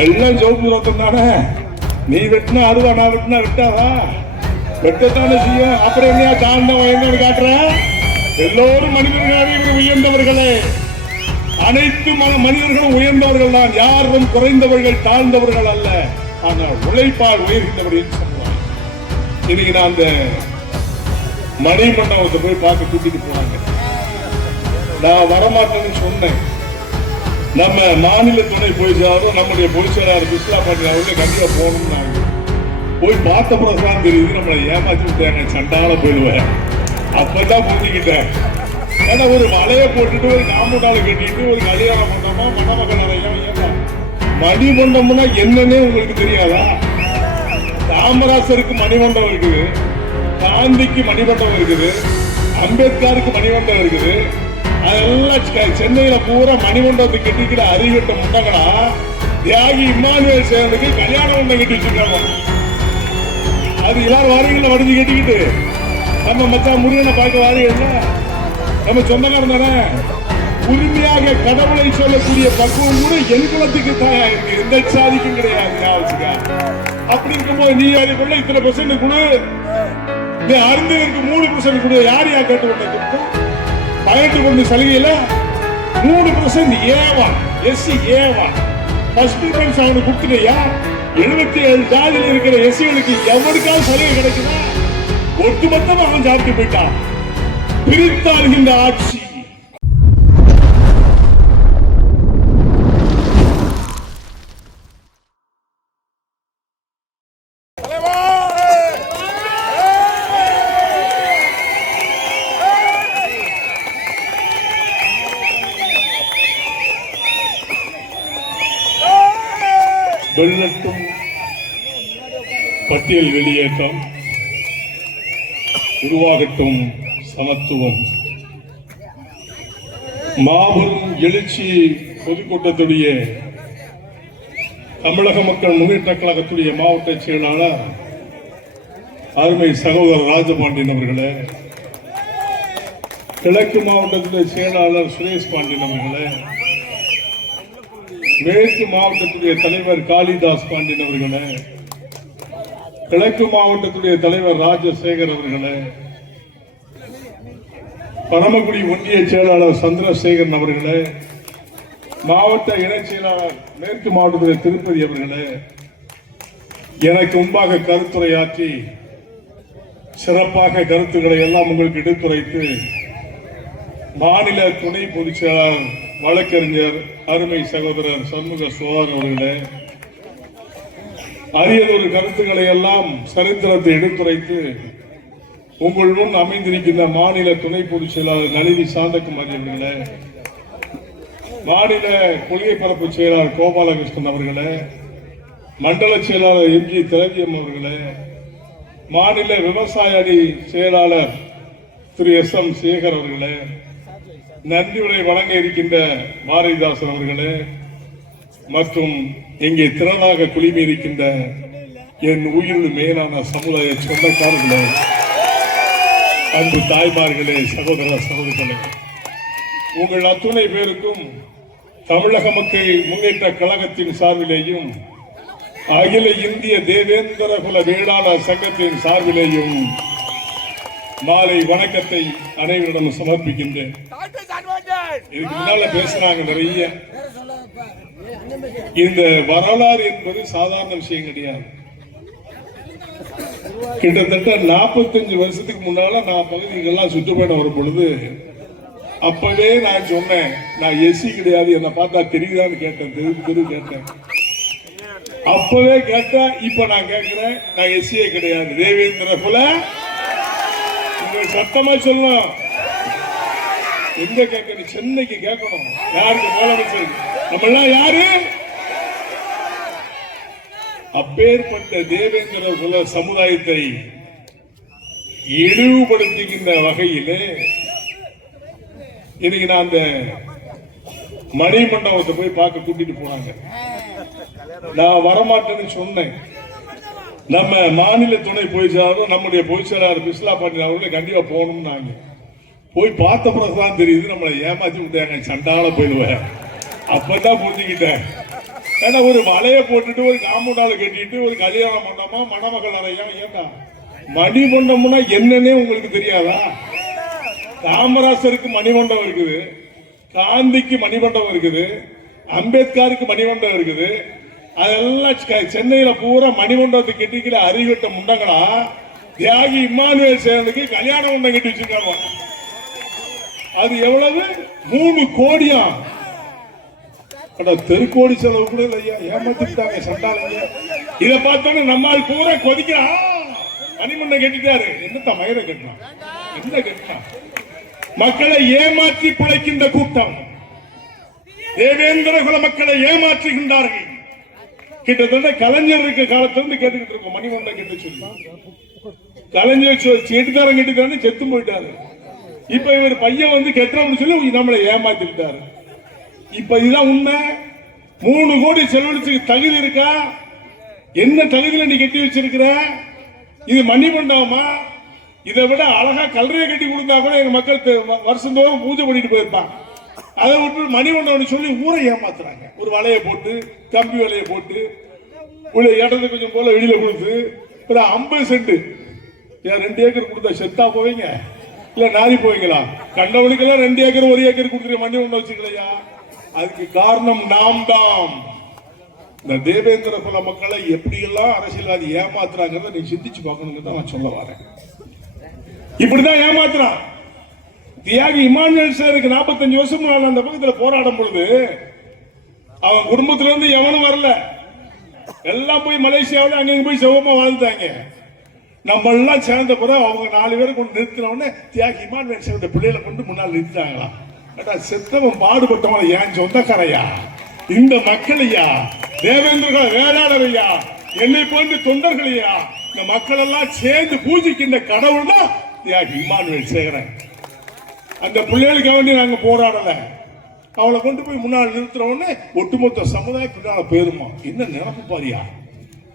எல்லாம் சோப்பு ரோத்தம் தானே. நீ வெட்டினா அருவா, நான் வெட்டினா வெட்டாதா? வெட்டத்தானே செய்யும். அப்புறம் என்னையா தாழ்ந்தவன் என்னன்னு காட்டுற? எல்லோரும் மனிதர்களாக உயர்ந்தவர்களே. அனைத்து மனிதர்களும் உயர்ந்தவர்கள் தான். யாரும் குறைந்தவர்கள் தாழ்ந்தவர்கள் அல்ல. ஆனால் உழைப்பால் உயர்ந்தவர்கள் சொல்லுவாங்க. இன்னைக்கு நான் அந்த மணிமண்டபத்தை போய் பார்க்க கூட்டிட்டு போனாங்க. நான் வரமாட்டேன்னு சொன்னேன். நம்ம மாநில துணை பொதுச்செயலாளர் நம்முடைய பொதுச்செயலாளர் பிஸ்லா பாண்டி அவர்களே கண்டிப்பா போகணும்னாங்க. போய் பார்த்த பிறகுதான் தெரியுது நம்மளை ஏமாத்தி விட்டாங்க. சண்டால போயிடுவேன். அப்பதான் புரிஞ்சுக்கிட்டேன். ஏன்னா ஒரு மலையை போட்டுட்டு ஒரு காம்பவுண்டால கட்டிட்டு ஒரு கல்யாணம் பண்ணோமா மணமகன் அறையா மணிமண்டபம்னா என்னன்னே உங்களுக்கு தெரியாதா? காமராசருக்கு மணிமண்டபம் இருக்குது, காந்திக்கு மணிமண்டபம் இருக்குது, அம்பேத்கருக்கு மணிமண்டபம் இருக்குது. அதெல்லாம் சென்னையில பூரா மணிமண்டபத்தை கட்டிக்கிற அறிவிட்ட முண்டங்களா தியாகி இம்மானுவேல் சேர்ந்துக்கு கல்யாண மண்டபம் கட்டி வச்சிருக்காங்க. அது எல்லாரும் வாரிகளை வடிஞ்சு கட்டிக்கிட்டு நம்ம மச்சான் முருகனை பார்க்க வாரிகள் நம்ம சொந்தக்காரன் தானே. உரிமையாக கடவுளை சொல்லக்கூடிய பக்குவம் கூட என் குலத்துக்கு தான் இருக்கு, எந்த சாதிக்கும் கிடையாது. அப்படி இருக்கும்போது நீ அதுக்குள்ள இத்தனை பெர்சன்ட் கொடு, நீ அருந்ததற்கு 3% கொடு. யார் யார் கேட்டு 18 சலுகையில 3% ஏவான் எஸ்சி ஏவான் ஃபர்ஸ்ட் ப்ரிஃபரன்ஸ் அவனுக்கு கொடுத்துட்டியா? 77 ஜாதியில் இருக்கிற எஸ்சிகளுக்கு எவனுக்காவது சலுகை கிடைக்குதா? ஒட்டுமொத்தமாக அவன் சாப்பிட்டு போயிட்டான். பிரித்தாளுகின்ற ஆட்சி. வெள்ளட்டும் பட்டியல் வெளியேற்றம், உருவாகட்டும் சமத்துவம். மாபெரும் எழுச்சி பொதுக்கூட்டத்துடைய தமிழக மக்கள் முன்னேற்ற கழகத்துடைய மாவட்ட செயலாளர் அருமை சகோதரர் ராஜபாண்டியன் அவர்களே, கிழக்கு மாவட்டத்துடைய செயலாளர் சுரேஷ் பாண்டியன் அவர்களே, மேற்கு மாவட்டத்துடைய தலைவர் காளிதாஸ் பாண்டியன் அவர்களே, கிழக்கு மாவட்டத்துடைய தலைவர் ராஜசேகர் அவர்களே, பரமக்குடி ஒன்றிய செயலாளர் சந்திரசேகரன் அவர்களே, மாவட்ட இணைச் செயலாளர் மேற்கு மாவட்டத்துடைய திருப்பதி அவர்களே, எனக்கு முன்பாக கருத்துரையாற்றி சிறப்பாக கருத்துக்களை எல்லாம் உங்களுக்கு எடுத்துரைத்து மாநில துணை பொதுச் செயலாளர் வழக்கறிஞர் அருமை சகோதரர் சண்முக சுவார் அவர்களே, அரியதொரு கருத்துக்களை எல்லாம் சரித்திரத்தை எடுத்துரைத்து உங்கள் முன் அமைந்திருக்கின்ற மாநில துணை பொதுச் செயலாளர் நளினி சாந்தகுமாரி அவர்களே, மாநில கொள்கை பரப்பு செயலாளர் கோபாலகிருஷ்ணன் அவர்களே, மண்டல செயலாளர் எம் ஜி திரவியம் அவர்களே, மாநில விவசாய அணி செயலாளர் திரு எஸ் எம் சேகர் அவர்களே, நன்றியுரை வழங்க இருக்கின்ற பாரதிதாசன் அவர்களே, மற்றும் இங்கே திறனாக குழுமி இருக்கின்ற என் உயிர் மேலான சமுதாய சொந்தக்காரர்களே, அன்பு தாய்மார்களே, சகோதர சகோதரிகளே, உங்கள் அத்துணை பேருக்கும் தமிழக மக்கள் முன்னேற்ற கழகத்தின் சார்பிலேயும் அகில இந்திய தேவேந்திர குல வேளாளர் சங்கத்தின் சார்பிலேயும் மாலை வணக்கத்தை அனைவரிடம் சமர்ப்பிக்கின்றேன். இதுக்கு முன்னால பேசுறாங்க நிறைய. இந்த வரலாறு என்பது சாதாரண விஷயம் கிடையாது. கிட்டத்தட்ட 45 வருஷத்துக்கு முன்னால நான் பகுதிகளெல்லாம் சுற்றுப்பயணம் வரும் பொழுது அப்பவே நான் சொன்னேன், நான் எஸ்சி கிடையாது, என்னை பார்த்தா தெரியுதான்னு கேட்டேன். தெரு கேட்டேன். அப்பவே கேட்டேன். இப்ப நான் கேட்கிறேன், நான் எஸ்சியே கிடையாது. தேவேந்திர குல சத்தமா சொல்லணும். எங்க கேட்கணும்? சென்னைக்கு கேட்கணும். யாருக்கு? முதலமைச்சர். நம்ம எல்லாம் யாரு? அப்பேற்பட்ட தேவேந்திர குல சமுதாயத்தை இழிவுபடுத்துகின்ற வகையிலே இன்னைக்கு நான் அந்த மணிமண்டபத்தை போய் பார்க்க கூட்டிட்டு போனாங்க. நான் வரமாட்டேன்னு சொன்னேன். நம்ம மாநில துணை பொதுச்செயலாளர் நம்முடைய பொதுச்செயலாளர் பிஸ்லா பாண்டி அவர்களே கண்டிப்பா போகணும்னாங்க. போய் பார்த்த பிறகுதான் தெரியுது நம்மளை ஏமாத்தி விட்டாங்க. சண்டால போயிடுவேன். அப்பதான் புரிஞ்சுக்கிட்டேன். ஏன்னா ஒரு வலைய போட்டுட்டு ஒரு காம்பவுண்டால கட்டிட்டு ஒரு கல்யாண மண்டபமா மணமகள் அறையா ஏண்டா மணிமண்டபம்னா என்னன்னே உங்களுக்கு தெரியாதா? காமராசருக்கு மணிமண்டபம் இருக்குது, காந்திக்கு மணிமண்டபம் இருக்குது, அம்பேத்கருக்கு மணிமண்டபம் இருக்குது. அதெல்லாம் சென்னையில பூரா மணிமண்டபத்தை கட்டிக்கிற அறிவிட்ட முண்டங்களா தியாகி இம்மானுவேல் சேனுக்கு கல்யாண மண்டபம் கட்டி வச்சிருக்காங்க. அது எவ்வளவு? 3 கோடியா? தெருக்கோடி செலவு கூட இல்லையா? ஏமாத்திட்டாங்க சண்டாளைங்க. இதை பார்த்தோன்னு நம்மால் பூரா கொதிக்கிறான். மணிமண்டபம் கட்டிட்டாரு. என்னத்த மயிரை கட்டினான்? என்ன கட்டினான்? மக்களை ஏமாற்றி பிழைக்கின்ற கூட்டம். தேவேந்திர குல மக்களை ஏமாற்றுகின்றார்கள். கிட்டத்தட்ட கலைஞர் இருக்க காலத்திலிருந்து கேட்டுக்கிட்டு இருக்கோம் மணிமண்டபம் கட்ட சொல்லி. கலைஞர் செட்டுத்தாரன் கட்டித்தாரு, செத்து போயிட்டாரு. இப்ப இவர் பையன் வந்து கெட்டோம்னு சொல்லி நம்மளை ஏமாத்திட்டாரு. இப்ப இதுதான் உண்மை. 3 கோடி செலவழிச்சு தகுதி இருக்கா? என்ன தகுதியில நீ கட்டி வச்சிருக்கிற? இது மணிமண்டபமா? இதை விட அழகா கல்லறையை கட்டி கொடுத்தா கூட எங்க மக்கள் வருஷந்தோறும் பூஜை பண்ணிட்டு போயிருப்பாங்க. அதை விட்டு மணிமண்டபம் சொல்லி ஊரை ஏமாத்துறாங்க. ஒரு வலையை போட்டு, கம்பி வலையை போட்டு, உள்ள இடத்தை கொஞ்சம் போல வெளியில கொடுத்து, 50 சென்ட் 2 ஏக்கர் கொடுத்தா செத்தா போவீங்க இல்ல நாரி போவீங்களா? கண்டவனுக்கெல்லாம் 2 ஏக்கர் 1 ஏக்கர் கொடுத்துட்டு மணிமண்டபம் வச்சுக்கலையா? அதுக்கு காரணம் நாம் தான். இந்த தேவேந்திர குல மக்களை எப்படியெல்லாம் அரசியல்வாதி ஏமாத்துறாங்கிறத நீ சிந்திச்சு பார்க்கணுங்கிறத நான் சொல்ல வரேன். இப்படிதான் ஏமாத்துறான். தியாகி இமானுவேல் சேருக்கு 45 வருஷம் முன்னாடி அந்த பக்கத்தில் போராடும் பொழுது அவன் குடும்பத்துல இருந்து எவனும் வரல. எல்லாம் போய் மலேசியாவில் அங்க போய் செவமா வாழ்ந்தாங்க. நம்ம எல்லாம் சேர்ந்த பிறகு அவங்க 4 பேரை கொண்டு நிறுத்தினோடனே தியாகி இமானுவேல் சேருடைய பிள்ளைகளை கொண்டு முன்னால் நிறுத்திட்டாங்களா? செத்தவன் பாடுபட்டவன் ஏன் சொந்தக்காரையா? இந்த மக்களையா? தேவேந்திர வேளாளரையா? என்னை போன்ற தொண்டர்களையா? இந்த மக்கள் எல்லாம் சேர்ந்து பூஜிக்கின்ற கடவுள் தான் தியாகி இமானுவேல் சேகரன். அந்த பிள்ளைகளுக்கு வேண்டி நாங்க போராடல. அவளை கொண்டு போய் முன்னாள் நிறுத்துற உடனே ஒட்டுமொத்த சமுதாயத்தினால பேருமா. என்ன நினைப்பு பாரியா?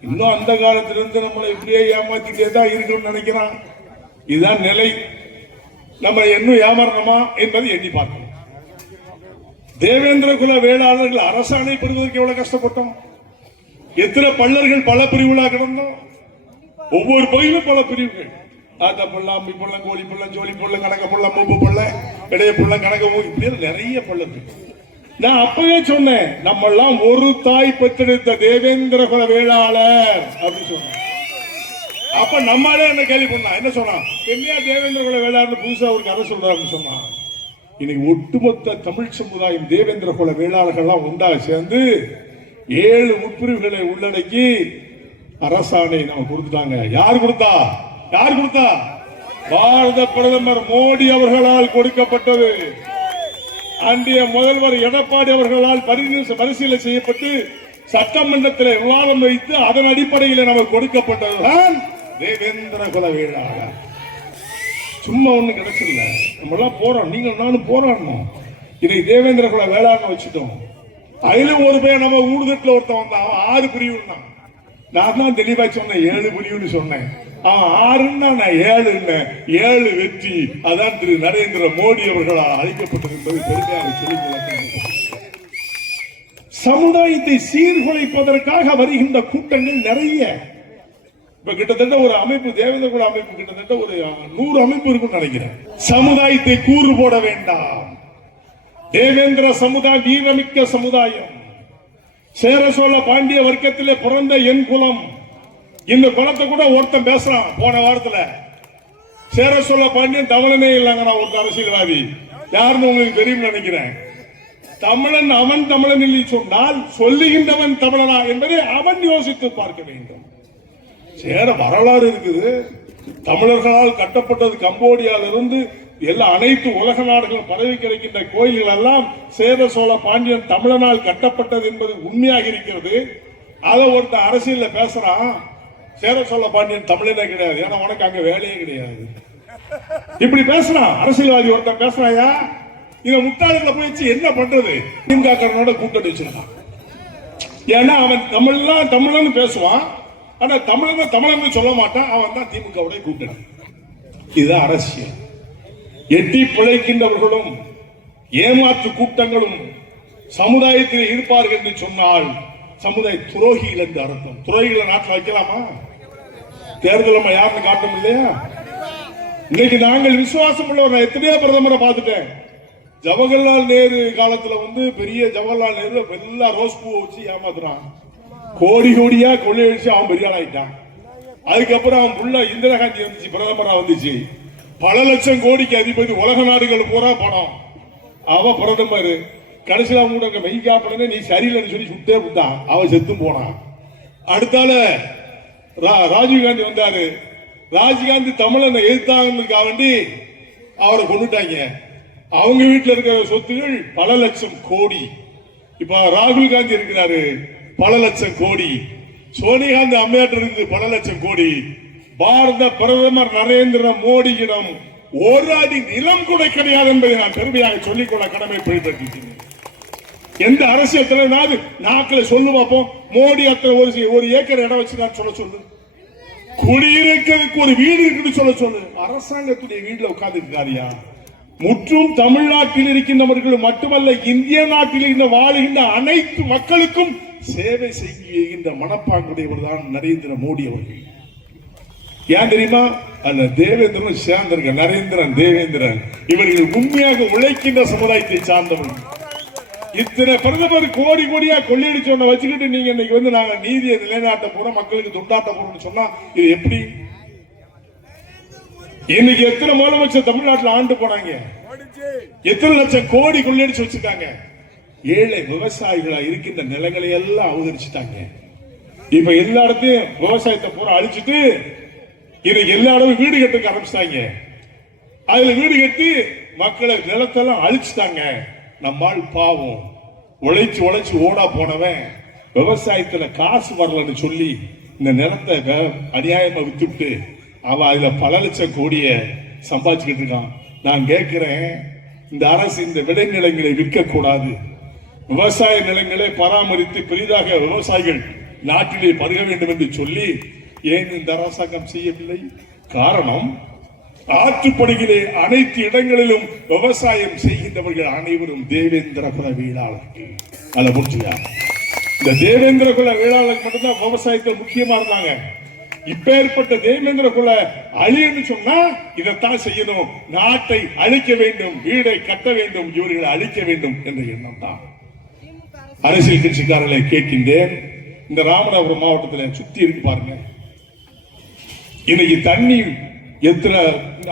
இன்னும் அந்த காலத்திலிருந்து நம்மளை இப்படியே ஏமாத்திட்டே தான் இருக்கணும்னு நினைக்கிறான். இதுதான் நிலை. நம்ம இன்னும் ஏமாறணுமா என்பதை எண்ணி பார்க்கணும். தேவேந்திர குல வேளாளர்கள் அரசாணை பெறுவதற்கு எவ்வளவு கஷ்டப்பட்டோம். எத்தனை பள்ளர்கள் பல பிரிவுகளாக கிடந்தோம். ஒவ்வொரு பகுதியிலும் பல பிரிவுகள். ஆத்த பள்ளம், அம்பி பள்ளம், கோழி பள்ளம், ஜோலி பள்ளம், கணக்க பள்ளம், மூப்பு பள்ளம், இடைய பள்ளம், கணக்க இப்படி நிறைய பள்ளம் இருக்கு. நான் அப்பவே சொன்னேன், நம்ம எல்லாம் ஒரு தாய் பெற்றெடுத்த தேவேந்திர குல வேளாளர் அப்படின்னு சொன்னேன். அப்ப நம்மளே என்ன கேள்வி பண்ணா, என்ன சொன்னா, என்னையா தேவேந்திர குல வேளாளர் புதுசா ஒரு கதை சொல்றாருன்னு சொன்னா. இன்னைக்கு ஒட்டுமொத்த தமிழ் சமுதாயம் தேவேந்திர குல வேளாளர்கள் ஒன்றாக சேர்ந்து 7 உட்பிரிவுகளை உள்ளடக்கி அரசாணை நாம் கொடுத்துட்டாங்க. யார் கொடுத்தா? யார் கொடுத்தா? பாரத பிரதமர் மோடி அவர்களால் கொடுக்கப்பட்டது. அன்றைய முதல்வர் எடப்பாடி அவர்களால் பரிசீலனை செய்யப்பட்டு சட்டமன்றத்தில் விவாதம் வைத்து அதன் அடிப்படையில் நமக்கு கொடுக்கப்பட்டதுதான் தேவேந்திர குல வேளாளர். சும்மா ஒண்ணு கிடைச்சிருந்த நம்ம எல்லாம் போறோம். நீங்கள் நானும் போராடணும். இதை தேவேந்திர குல வேளாளர் வச்சுட்டோம். அதுல ஒரு பேர் நம்ம ஊடுதட்டில் ஒருத்தன் வந்தான். 6 பிரிவு தான். நான் தான் தெளிவா சொன்னேன் 7 பிரிவுன்னு சொன்னேன். 6ன்னா நான் 7 வெற்றி. அதான் திரு நரேந்திர மோடி அவர்களால் அழைக்கப்பட்டது என்பது பெருமையாக சொல்லிக் சமுதாயத்தை சீர்குலைப்பதற்காக வருகின்ற கூட்டங்கள் நிறைய. இப்ப கிட்டத்தட்ட ஒரு அமைப்பு, தேவேந்திர குல அமைப்பு கிட்டத்தட்ட ஒரு 100 அமைப்பு இருக்குன்னு நினைக்கிறேன். சமுதாயத்தை கூறு போட வேண்டாம். தேவேந்திர சமுதாயம் வீரமிக்க சமுதாயம். சேர சோழ பாண்டிய வர்க்கத்திலே பிறந்த என் குலம். இந்த குலத்தை கூட ஒருத்தன் பேசுறான் போன வாரத்துல. சேர சோழ பாண்டியன் தமிழனே இல்லைங்க. நான் ஒரு அரசியல்வாதி யாருன்னு உங்களுக்கு தெரியும் நினைக்கிறேன். தமிழன் அவன் தமிழன் இல்லை சொன்னால் சொல்லுகின்றவன் தமிழனா என்பதை அவன் யோசித்து பார்க்க வேண்டும். சேர வரலாறு இருக்குது. தமிழர்களால் கட்டப்பட்டது. கம்போடியாவிலிருந்து எல்லா அனைத்து உலக நாடுகளும் பரவி கிடைக்கின்ற கோயில்கள் எல்லாம் சேர சோழ பாண்டியன் தமிழனால் கட்டப்பட்டது என்பது உண்மையாக இருக்கிறது. அதை ஒருத்த அரசியல்ல பேசுறான். சேர சோழ பாண்டியன் தமிழனே கிடையாது, ஏன்னா உனக்கு அங்க வேலையே கிடையாது. இப்படி பேசுறான் அரசியல்வாதி ஒருத்தன் பேசுறாயா. இதை முட்டாளர்களை போயிடுச்சு என்ன பண்றது? திமுக கூட்டணி வச்சிருக்கான். ஏன்னா அவன் தமிழன் பேசுவான். ஆனா தமிழன் சொல்ல மாட்டான். அவன் தான் திமுகவுடைய கூட்டணி. இதுதான் அரசியல். எட்டி பிழைக்கின்றவர்களும் ஏமாற்று கூட்டங்களும் சமுதாயத்தில் இருப்பார்கள் என்று சொன்னால் சமுதாய துரோகிகள் என்று அர்த்தம். துரோகிகளை நாட்டில் வைக்கலாமா? தேர்தல் நம்ம யாருன்னு காட்டும் இல்லையா? இன்னைக்கு நாங்கள் விசுவாசம் உள்ளவர் எத்தனையோ பிரதமரை பார்த்துட்டேன். ஜவஹர்லால் நேரு காலத்துல பெரிய ஜவஹர்லால் நேரு எல்லா ரோஸ் பூவை வச்சு ஏமாத்துறான். கோடி கோடியா கொள்ளையடிச்சு அவன் பெரிய ஆளாயிட்டான். அதுக்கப்புறம் அவன் புள்ள இந்திரா காந்தி வந்துச்சு, பிரதமரா வந்துச்சு. பல லட்சம் கோடிக்கு அதிபதி, உலக நாடுகள் பூரா பணம். அவ பிரதமர். கடைசியில் அவங்க கூட மெய்காப்படனே நீ சரியில்லைன்னு சொல்லி சுட்டே விட்டான். அவன் செத்தும் போனான். அடுத்தால ராஜீவ்காந்தி வந்தாரு. ராஜீவ்காந்தி தமிழனை எதிர்த்தாங்க வேண்டி அவரை கொண்டுட்டாங்க. அவங்க வீட்டில் இருக்கிற சொத்துகள் பல லட்சம் கோடி. இப்ப ராகுல் காந்தி இருக்கிறாரு, பல லட்சம் கோடி. சோனியா காந்தி அம்மையார் இருக்குது, பல லட்சம் கோடி. பாரத பிரதமர் நரேந்திர மோடியிடம் ஒரு அடி நிலம் கூட கிடையாது என்பதை நான் பெருமையாக சொல்லிக்கொள்ள கடமைப்பட்டிருக்கிறேன். எந்த அரசியல் தலைவனாவது நாக்கில் சொல்லு பார்ப்போம், மோடி அத்தனை ஒரு ஏக்கர் இடம் வச்சு நான் சொல்ல சொல்லு. குடியிருக்கிறதுக்கு ஒரு வீடு இருக்குன்னு சொல்ல சொல்லு. அரசாங்கத்துடைய வீட்டுல உட்கார்ந்து இருக்காரியா? முற்றும் தமிழ்நாட்டில் இருக்கின்றவர்கள் மட்டுமல்ல, இந்திய நாட்டில் இந்த வாழுகின்ற அனைத்து மக்களுக்கும் சேவை செய்கின்ற மனப்பாங்குடையவர் தான் நரேந்திர மோடி அவர்கள். ஏன் தெரியுமா? அல்ல தேவேந்திரன் சேர்ந்திருக்க நரேந்திரன் தேவேந்திரன் இவர்கள் உண்மையாக உழைக்கின்ற சமுதாயத்தை சார்ந்தவர்கள். இத்தனை பிரதமர் கோடி கோடியா கொள்ளையடிச்சு ஒன்ன வச்சுக்கிட்டு நீங்க இன்னைக்கு நாங்க நீதியை நிலைநாட்ட போறோம், மக்களுக்கு துண்டாட்ட போறோம்னு சொன்னா இது எப்படி? இன்னைக்கு எத்தனை முதலமைச்சர் தமிழ்நாட்டில் ஆண்டு போனாங்க? எத்தனை லட்சம் கோடி கொள்ளையடிச்சு வச்சிருக்காங்க? ஏழை விவசாயிகளா இருக்கின்ற நிலங்களை எல்லாம் அபகரிச்சுட்டாங்க. இப்ப எல்லா இடத்தையும் விவசாயத்தை பூரா அழிச்சிட்டு இன்னைக்கு எல்லா இடமும் வீடு கட்டுக்க ஆரம்பிச்சிட்டாங்க. அதுல வீடு கட்டி மக்களை நிலத்தெல்லாம் அழிச்சுட்டாங்க. நம்மால் பாவம் உழைச்சு உழைச்சு ஓடா போனவன் விவசாயத்துல காசு வரலன்னு சொல்லி இந்த நிலத்தை அநியாயமா வித்துட்டு அவன் அதுல பல லட்சம் கோடிய சம்பாதிச்சுக்கிட்டு இருக்கான். நான் கேட்கிறேன், இந்த அரசு இந்த விளைநிலங்களை விற்க கூடாது, விவசாய நிலங்களை பராமரித்து பெரிதாக விவசாயிகள் நாட்டிலே பருக வேண்டும் என்று சொல்லி ஏன் இந்த அரசாங்கம் செய்யவில்லை? காரணம், ஆற்றுப்படுகிற அனைத்து இடங்களிலும் விவசாயம் செய்கின்றவர்கள் அனைவரும் தேவேந்திர குல வேளாளர்கள். அதை புரிஞ்சுங்க. இந்த தேவேந்திர குல வேளாளர்கள் மட்டும்தான் விவசாயத்தில் முக்கியமா இருந்தாங்க. இப்பேற்பட்ட தேவேந்திர குல அழியன்னு சொன்னா இதைத்தான் செய்யணும். நாட்டை அழிக்க வேண்டும், வீடை கட்ட வேண்டும், இவர்களை அழிக்க வேண்டும் என்ற எண்ணம் தான். அரசியல் கட்சிக்காரர்களை கேட்கின்றேன், இந்த ராமநாதபுரம் மாவட்டத்தில் சுத்தி இருக்கு பாருங்க. இன்னைக்கு தண்ணி எத்தனை,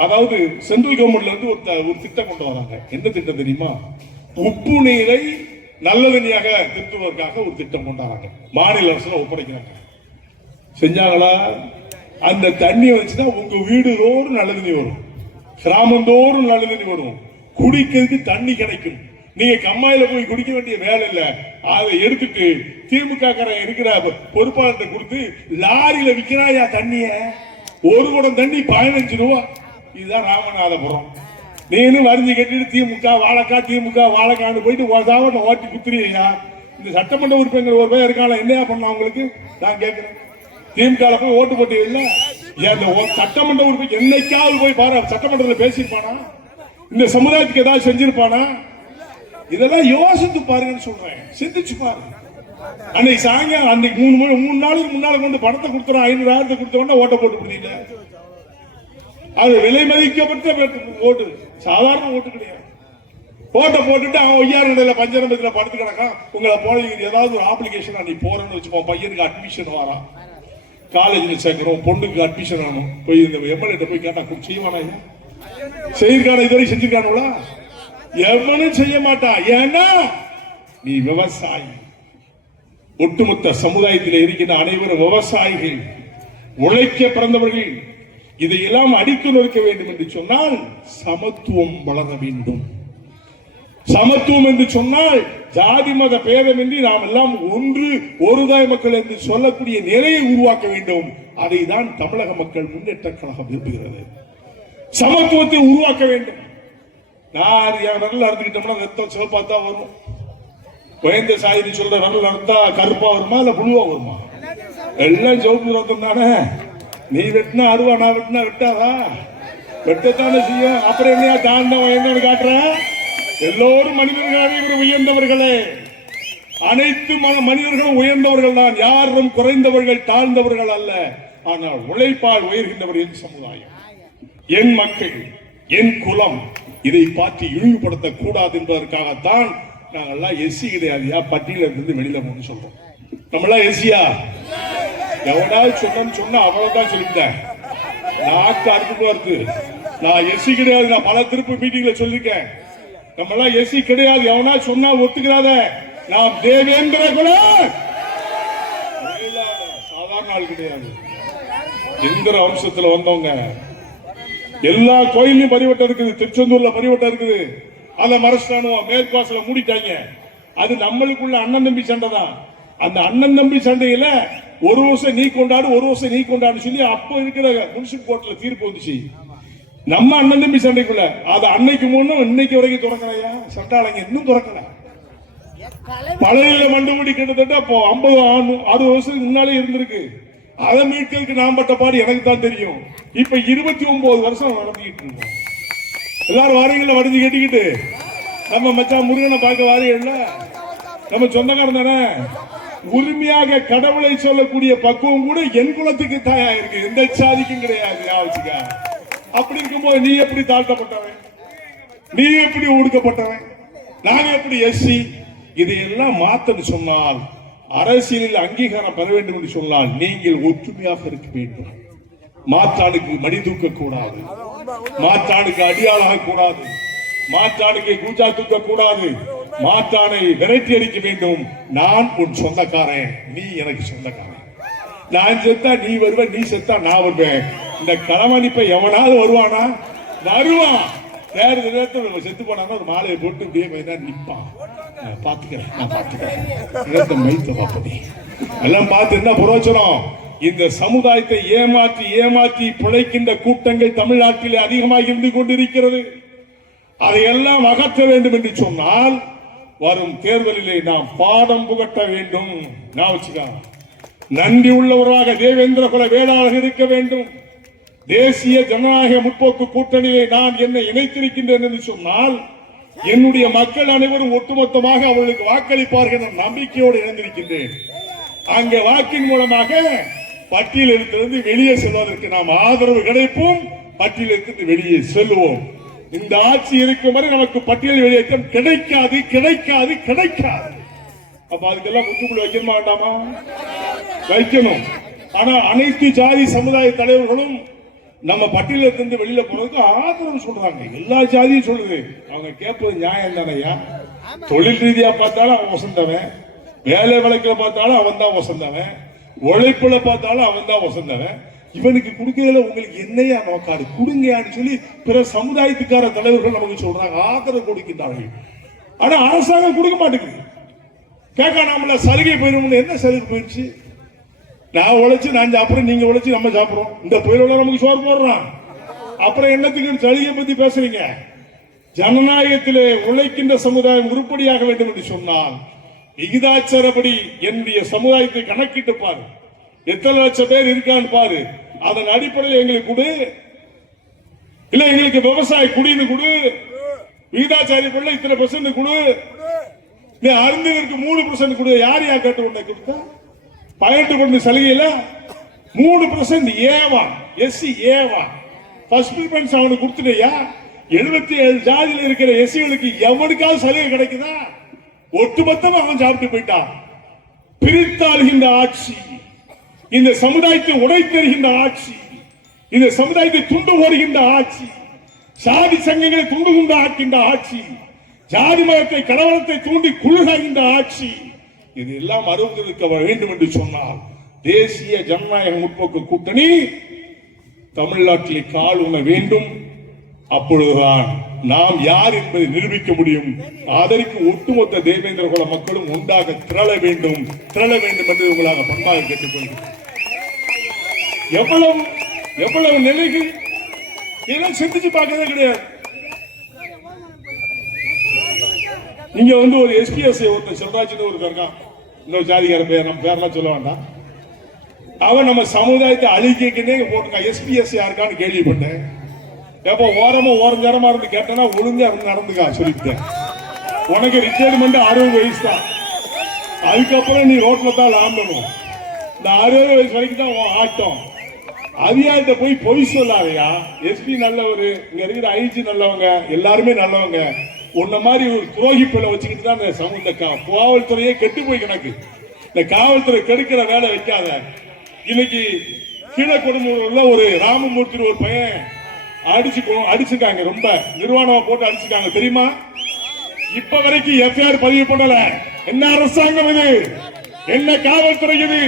அதாவது சென்ட்ரல் கவர்மெண்ட்ல இருந்து ஒரு திட்டம் கொண்டு வராங்க. என்ன திட்டம் தெரியுமா? உப்பு நீரை நல்ல தண்ணியாக திருத்துவதற்காக ஒரு திட்டம் கொண்டாடுறாங்க. மாநில அரசுல ஒப்படைக்கிறாங்க. செஞ்சாங்களா? அந்த தண்ணியை வச்சுதான் உங்க வீடு தோறும் நல்ல தண்ணி வரும், கிராமந்தோறும் நல்ல தண்ணி வரும், குடிக்கிறதுக்கு தண்ணி கிடைக்கும். நீங்க கம்மாயில போய் குடிக்க வேண்டிய வேலை இல்ல. அதை எடுத்துட்டு திமுக இருக்கிற பொறுப்பாளர்கிட்ட கொடுத்து லாரியில விற்கிறாயா தண்ணிய. ஒரு குடம் தண்ணி 15 ரூபா. இதுதான் ராமநாதபுரம். நீனு வரிஞ்சு கட்டிட்டு திமுக வாழைக்கான்னு போயிட்டு ஓட்டி குத்துறியா? இந்த சட்டமன்ற உறுப்பினர் ஒரு பேர் இருக்காங்க, என்னையா பண்ண அவங்களுக்கு? நான் கேட்கிறேன், திமுக போய் ஓட்டு போட்டு இல்ல, சட்டமன்ற உறுப்பினர் என்னைக்காவது போய் பாரு, சட்டமன்றத்தில் பேசியிருப்பானா? இந்த சமுதாயத்துக்கு ஏதாவது செஞ்சிருப்பானா? இதெல்லாம் யோசித்து பாருங்கன்னு சொல்றேன், சிந்திச்சு பாருங்க. அன்னைக்கு சாயங்காலம் அன்னைக்கு 3 நாளுக்கு முன்னால கொண்டு பணத்தை கொடுத்துறோம், 500,000 கொடுத்தோம்னா ஓட்ட போட்டு முடியல. அது விலை மதிக்கப்பட்ட ஓட்டு, சாதாரண ஓட்டு கிடையாது. ஓட்ட போட்டுட்டு அவன் ஒய்யாறு பஞ்சநம்பத்துல படுத்து கிடக்கான். உங்களை போல ஏதாவது ஒரு அப்ளிகேஷன் அன்னைக்கு போறேன்னு வச்சுப்போம், பையனுக்கு அட்மிஷன் வரான், காலேஜில் சேர்க்கிறோம், பொண்ணுக்கு அட்மிஷன் ஆகணும், போய் இந்த எம்எல்ஏ போய் கேட்டா செய்வானா? செய்திருக்கான இதுவரை செஞ்சிருக்கானுங்களா? எவனும் செய்ய மாட்டான். ஏன்னா நீ விவசாயி. ஒட்டுமொத்த சமுதாயத்தில் இருக்கின்ற அனைவரும் விவசாயிகள், உழைக்க பிறந்தவர்கள். இதையெல்லாம் அடித்து நொறுக்க வேண்டும் என்று சொன்னால் சமத்துவம் வளர வேண்டும். சமத்துவம் என்று சொன்னால் ஜாதி மத பேதமின்றி நாம் எல்லாம் ஒன்று, ஒருதாய் மக்கள் என்று சொல்லக்கூடிய நிலையை உருவாக்க வேண்டும். அதை தான் தமிழக மக்கள் முன்னேற்ற கழகம் விரும்புகிறது. சமத்துவத்தை உருவாக்க வேண்டும். நான் என் விரல் அறுத்துக்கிட்டோம்னா ரத்தம் சிவப்பாத்தான் வரும். குழந்தை சாயிரி சொல்ற விரல் அறுத்தா கருப்பா வருமா இல்ல புழுவா வருமா? எல்லாம் சிவப்பு ரத்தம் தானே. நீ வெட்டினா அருவா, நான் வெட்டினா வெட்டாதா? வெட்டத்தானே செய்யும். அப்புறம் என்னையா தாண்டம் என்னன்னு காட்டுற? எல்லோரும் மனிதர்கள் அனைவரும் உயர்ந்தவர்களே. அனைத்து மனிதர்களும் உயர்ந்தவர்கள் தான், யாரும் குறைந்தவர்கள் தாழ்ந்தவர்கள் அல்ல. ஆனால் உழைப்பால் உயர்கின்றவர் என் சமுதாயம், என் மக்கள், என் குலம். இதை பார்த்து இழிவுபடுத்த கூடாது என்பதற்காகத்தான் நாங்கெல்லாம் எஸ்சி கிடையாதுயா, பட்டியல இருந்து வெளியில போகணும்னு சொல்றோம். நம்மளாம் எஸ்சியா? எவனாவது சொன்னா அவ்வளவுதான் சொல்லிட்டேன். நாக்கு அறுத்துட்டு வருது. நான் எஸ்சி கிடையாது, நான் பல திருப்பு மீட்டிங்ல சொல்லிருக்கேன். நம்மளாம் எஸ்சி கிடையாது. எவனா சொன்னா ஒத்துக்கிறாத. நாம் தேவேந்திர குல, சாதாரண ஆள் கிடையாது. இந்திர வம்சத்துல வந்தவங்க. எல்லா கோயிலையும் பரிவட்டம் இருக்குது, திருச்செந்தூர்ல பரிவட்டம் இருக்குது. அதை மறைச்சிட்டானுவோ, மேற்குவாசல மூடிட்டாங்க. அது நம்மளுக்குள்ள அண்ணன் தம்பி சண்டை தான். அந்த அண்ணன் தம்பி சண்டையில ஒரு வருஷம் நீ கொண்டாடு, ஒரு வருஷம் நீ கொண்டாடு சொல்லி அப்ப இருக்கிற முனிசிபல் கோர்ட்ல தீர்ப்பு வந்துச்சு. நம்ம அண்ணன் தம்பி சண்டைக்குள்ள அது அன்னைக்கு முன்னும் இன்னைக்கு வரைக்கும் துறக்கலையா? சட்டாளங்க இன்னும் துறக்கல. பழையில மண்டுபிடி கிட்டத்தட்ட 50-60 வருஷத்துக்கு முன்னாலே இருந்திருக்கு. அதை மீட்கிறதுக்கு நான் பட்ட பாடு எனக்கு தான் தெரியும். இப்ப 29 வருஷம் நடத்திக்கிட்டு இருக்கோம். எல்லாரும் வாரீங்கள வடிஞ்சு கட்டிக்கிட்டு. நம்ம மச்சான் முருகனை பார்க்க வாரீங்கல்ல, நம்ம சொந்தக்காரன் தானே. உரிமையாக கடவுளை சொல்லக்கூடிய பக்குவம் கூட என் குலத்துக்கு தாயா இருக்கு, எந்த சாதிக்கும் கிடையாது. யாவச்சுக்கா அப்படி இருக்கும்போது நீ எப்படி தாழ்த்தப்பட்டவன், நீ எப்படி ஒடுக்கப்பட்டவன், நாங்க எப்படி எஸ்சி? இதையெல்லாம் மாத்தன்னு சொன்னால், அரசியலில் அங்கீகாரம் பெற வேண்டும் என்று சொன்னால் நீங்கள் ஒற்றுமையாக இருக்க வேண்டும். மாற்றானுக்கு மணி தூக்க கூடாது, மாற்றானுக்கு அடியாளாக கூடாது, மாற்றானுக்கு கூச்சா தூக்க கூடாது, மாற்றானை விரட்டி அடிக்க வேண்டும். நான் உன் சொந்தக்காரன், நீ எனக்கு சொந்தக்காரன். நான் செத்தா நீ வருவேன், நீ செத்தா நான் வருவேன். இந்த களமணிப்ப எவனாவது வருவானா? வருவான். வேற நேரத்தில் செத்து போனா ஒரு மாலையை போட்டு இப்படியே நிற்பான். பாத்துக்கிறேன், நான் பாத்துக்கிறேன். எல்லாம் பார்த்து என்ன புரோஜனம்? இந்த சமுதாயத்தை ஏமாற்றி ஏமாற்றி பிழைக்கின்ற கூட்டங்கள் தமிழ்நாட்டிலே அதிகமாக இருந்து கொண்டிருக்கிறது. அதையெல்லாம் அகற்ற வேண்டும் என்று சொன்னால் வரும் தேர்தலிலே நாம் பாடம் புகட்ட வேண்டும். நன்றி உள்ளவராக தேவேந்திர குல வேளாளர் இருக்க வேண்டும். தேசிய ஜனநாயக முற்போக்கு கூட்டணியை நான் என்னை இணைத்திருக்கின்றேன் என்று சொன்னால் என்னுடைய மக்கள் அனைவரும் ஒட்டுமொத்தமாக அவர்களுக்கு வாக்களிப்பார்கள் என்ற நம்பிக்கையோடு இணைந்திருக்கின்றேன். அங்கே வாக்கின் மூலமாக பட்டியலிருந்து வெளியே செல்வதற்கு நாம் ஆதரவு கிடைப்போம். பட்டியலிருந்து வெளியே செல்வோம். இந்த ஆட்சி இருக்கும் வரை நமக்கு பட்டியல் வெளியேற்றம் கிடைக்காது, கிடைக்காது, கிடைக்காது. அப்ப அதுக்கெல்லாம் முற்றுப்புள்ளி வைக்கணுமா வேண்டாமா? வைக்கணும். ஆனா அனைத்து ஜாதி சமுதாய தலைவர்களும் நம்ம பட்டியலிருந்து வெளியில போறதுக்கு ஆதரவு சொல்றாங்க. எல்லா ஜாதியும் சொல்லுது. அவங்க கேட்பது நியாயம் தானையா? தொழில் ரீதியா பார்த்தாலும் அவன் வசந்தவன், வேலை வழக்கில் பார்த்தாலும் அவன் தான் வசந்தவன், உழைப்புல பார்த்தாலும் அவன் தான் வசந்தவன். இவனுக்கு கொடுக்கிறதுல உங்களுக்கு என்னையா நோக்காடு? கொடுங்கன்னு சொல்லி பிற சமுதாயத்துக்கார தலைவர்கள் நமக்கு சொல்றாங்க, ஆதரவு கொடுக்கின்றார்கள். ஆனா அரசாங்கம் கொடுக்க மாட்டேங்குது. கேட்க நாமல சலுகை போயிடும். என்ன சலுகை போயிடுச்சு? நான் உழைச்சு நான் சாப்பிடுறேன், நீங்க உழைச்சு நம்ம சாப்பிடுறோம். இந்த புயலோட நமக்கு சோறு போடுறான். அப்புறம் என்னத்துக்கு சலுகை பத்தி பேசுறீங்க? ஜனநாயகத்திலே உழைக்கின்ற சமுதாயம் உருப்படியாக வேண்டும் என்று சொன்னால் விகிதாச்சாரப்படி என்னுடைய சமுதாயத்தை கணக்கிட்டு பாரு, எத்தனை லட்சம் பேர் இருக்கான்னு பாரு. அதன் அடிப்படையில் எங்களுக்கு கொடு, இல்ல எங்களுக்கு விவசாய குடின்னு கொடு, விகிதாச்சாரியப்படி இத்தனை % கொடு, அருந்தினருக்கு 3% கொடு. யார் யார் கேட்டு உன்னை கொடுத்தா? 18% சலுகையில 3% ஏவான், எஸ்சி ஏவான். ஃபர்ஸ்ட் ப்ரிஃபரன்ஸ் அவனுக்கு கொடுத்துட்டயா? 77 ஜாதியில் இருக்கிற எஸ்சிகளுக்கு எவனுக்காவது சலுகை கிடைக்குதா? ஒட்டுமொத்தமா அவன் சாப்பிட்டு போயிட்டான். பிரித்தாளுகின்ற ஆட்சி, இந்த சமுதாயத்தை உடைத்தருகின்ற ஆட்சி, இந்த சமுதாயத்தை துண்டு ஓடுகின்ற ஆட்சி, சாதி சங்கங்களை துண்டு கொண்டு ஆக்கின்ற ஆட்சி, ஜாதி மதத்தை கலவரத்தை தூண்டி குழுகாகின்ற ஆட்சி, இது எல்லாம் அறுவதற்கு வேண்டும் என்று சொன்னால் தேசிய ஜனநாயக முற்போக்கு கூட்டணி தமிழ்நாட்டிலே கால் ஊன வேண்டும். அப்பொழுதுதான் நாம் யார் என்பதை நிரூபிக்க முடியும். அதற்கு ஒட்டுமொத்த தேவேந்திர குல மக்களும் ஒன்றாக திரள வேண்டும் என்று உங்களாக பண்பாக கேட்டுக்கொள்கிறேன். எவ்வளவு நிலைகள் இதெல்லாம் சிந்திச்சு பார்க்கறதே கிடையாது. இங்க ஒரு எஸ்பிஎஸ்ஐ ஒருத்தர் செல்ராஜ் ஒரு இருக்கான், இன்னொரு ஜாதிகார பேர், நம்ம பேர்லாம் சொல்ல வேண்டாம். அவன் நம்ம சமுதாயத்தை அழிக்கே போட்டுக்கா. எஸ்பிஎஸ்ஐ யாருக்கான்னு கேள்விப்பட்டேன். எப்போ ஓரஞ்சாரமா இருந்து கேட்டனா ஒழுங்கா இருந்து நடந்துக்கா சொல்லிட்டேன். உனக்கு ரிட்டையர்மெண்ட் 60 வயசு தான். அதுக்கப்புறம் நீ ரோட்ல தான் ஆண்டணும். இந்த 60 வயசு வரைக்கும் தான் உன் ஆட்டம். அதிகாரிட்ட போய் பொய் சொல்லாதையா. எஸ்பி நல்லவரு, இங்க இருக்கிற ஐஜி நல்லவங்க, எல்லாருமே நல்லவங்க. உன்ன மாதிரி ஒரு துரோகி பிள்ளை வச்சுக்கிட்டு தான் இந்த காவல்துறையே கெட்டு போய் கிடக்கு. இந்த காவல்துறை கெடுக்கிற வேலை வைக்காத. இன்னைக்கு கீழக்கொடுமூர்ல ஒரு ராமமூர்த்தி ஒரு பையன் அடிச்சுக்காங்க, ரொம்ப நிர்வாணமா போட்டு அடிச்சுக்காங்க தெரியுமா? இப்ப வரைக்கும் எஃப்ஐஆர் பதிவு பண்ணல. என்ன அரசாங்கம் இது? என்ன காவல்துறை இது?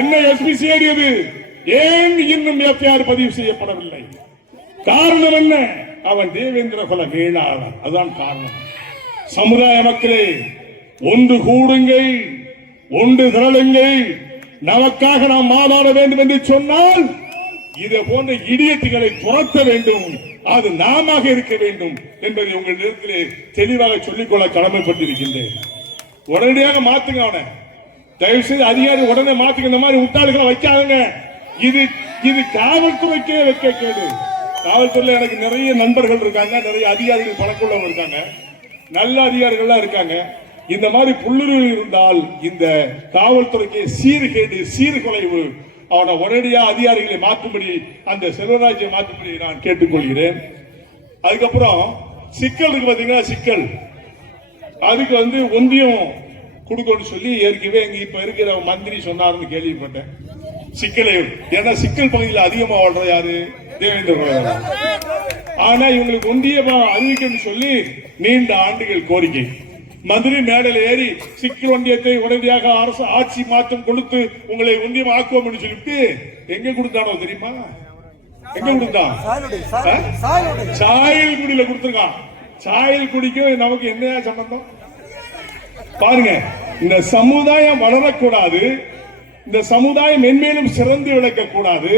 என்ன எஸ்பிசிஐடி இது? ஏன் இன்னும் எஃப்ஐஆர் பதிவு செய்யப்படவில்லை? காரணம் என்ன? அவன் தேவேந்திர குல வேளாளர். அதுதான் காரணம். சமுதாய மக்களே, ஒன்று கூடுங்கள், ஒன்று திரளுங்கள். நமக்காக நாம் மாதாட வேண்டும் என்று சொன்னால் இதை போன்ற இடியட்டுகளை துரத்த வேண்டும். அது நாம இருக்க வேண்டும் என்பதை உங்கள் நேரத்திலே தெளிவாக சொல்லிக்கொள்ள கடமைப்பட்டிருக்கின்றேன். உடனடியாக மாத்துங்க அவனை. தயவு செய்து அதிகாரி உடனே மாத்துங்க. இந்த மாதிரி முட்டாள்களை வைக்காதுங்க. இது காவல்துறைக்கே வைக்க கேடு. காவல்துறையில எனக்கு நிறைய நண்பர்கள் இருக்காங்க, நிறைய அதிகாரிகள் பழக்கமுள்ளவங்க இருக்காங்க, நல்ல அதிகாரிகள்லாம் இருக்காங்க. இந்த மாதிரி புல்லுருவில் இருந்தால் இந்த காவல்துறைக்கு சீர்கேடு, சீர்குலைவு. அவனை உடனடியா அதிகாரிகளை மாற்றும்படி, அந்த செல்வராஜை மாற்றும்படி நான் கேட்டுக்கொள்கிறேன். அதுக்கப்புறம் சிக்கல் இருக்கு பாத்தீங்கன்னா, சிக்கல் அதுக்கு ஒன்றியம் கொடுக்கணும்னு சொல்லி ஏற்கனவே இப்ப இருக்கிற மந்திரி சொன்னார்னு கேள்விப்பட்டேன். சிக்கலை, ஏன்னா சிக்கல் பகுதியில் அதிகமா வாழ்ற யாரு? தேவேந்திர. ஆனா இவங்களுக்கு ஒன்றியமா அறிவிக்கணும்னு சொல்லி நீண்ட ஆண்டுகள் கோரிக்கை. மந்திரி மேடையில் ஏறி சிக்கல் ஒன்றியத்தை உடனடியாக அரசு ஆட்சி மாற்றம் கொடுத்து உங்களை ஒன்றியம் ஆக்குவோம் என்று சொல்லிட்டு எங்க கொடுத்தானோ தெரியுமா? எங்க கொடுத்தான்? சாயல்குடியில கொடுத்திருக்கான். சாயல்குடிக்கும் நமக்கு என்ன சம்பந்தம்? பாருங்க, இந்த சமுதாயம் வளரக்கூடாது, இந்த சமுதாயம் மென்மேலும் சிறந்து விளக்க கூடாது,